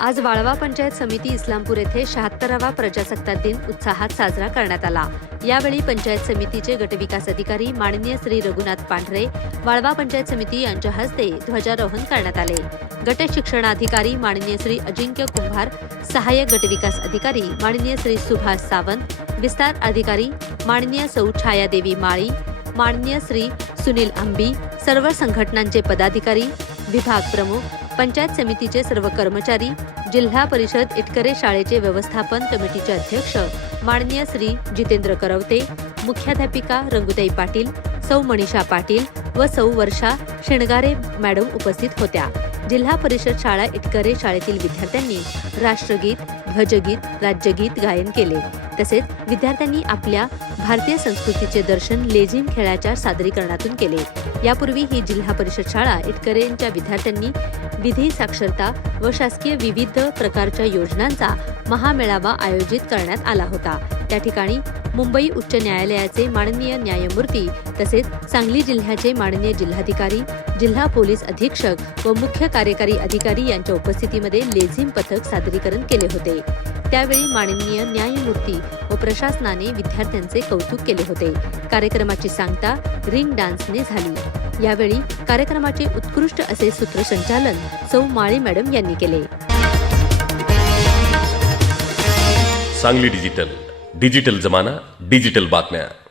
आज वाळवा पंचायत समिती इस्लामपूर येथे शहात्तरावा प्रजासत्ताक दिन उत्साहात साजरा करण्यात आला. यावेळी पंचायत समितीचे गटविकास अधिकारी माननीय श्री रघुनाथ पांढरे वाळवा पंचायत समिती यांच्या हस्ते ध्वजारोहण करण्यात आले. गट शिक्षणाधिकारी माननीय श्री अजिंक्य कुंभार सहाय्यक गटविकास अधिकारी माननीय श्री सुभाष सावंत विस्तार अधिकारी माननीय सौ छायादेवी माळी माननीय श्री सुनील आंबी सर्व संघटनांचे पदाधिकारी विभाग प्रमुख पंचायत समितीचे सर्व कर्मचारी जिल्हा परिषद इटकरे शाळेचे व्यवस्थापन कमिटीचे अध्यक्ष माननीय श्री जितेंद्र करवते मुख्याध्यापिका रंगुताई पाटील सौ मनीषा पाटील व सौ वर्षा शेणगारे मॅडम उपस्थित होत्या. जिल्हा परिषद शाळा इटकरे शाळेतील विद्यार्थ्यांनी राष्ट्रगीत ध्वजगीत राज्यगीत गायन केले. तसेच विद्यार्थ्यांनी आपल्या भारतीय संस्कृतीचे दर्शन लेझिम खेळाच्या सादरीकरणातून केले. यापूर्वी ही जिल्हा परिषद शाळा इटकरेंच्या विद्यार्थ्यांनी विधी साक्षरता व शासकीय विविध प्रकारच्या योजनांचा महामेळावा आयोजित करण्यात आला होता. त्या ठिकाणी मुंबई उच्च न्यायालयाचे माननीय न्यायमूर्ती तसेच सांगली जिल्ह्याचे माननीय जिल्हाधिकारी जिल्हा पोलीस अधीक्षक व मुख्य कार्यकारी अधिकारी यांच्या उपस्थितीमध्ये लेझिम पथक सादरीकरण केले होते. त्यावेळी माननीय न्यायमूर्ती व प्रशासनाने विद्यार्थ्यांचे कौतुक केले होते. कार्यक्रमाची सांगता रिंग डान्सने झाली. यावेळी कार्यक्रमाचे उत्कृष्ट असे सूत्रसंचालन सौ माळी मॅडम यांनी केले. सांगली डिजिटल. डिजिटल जमाना डिजिटल बातम्या.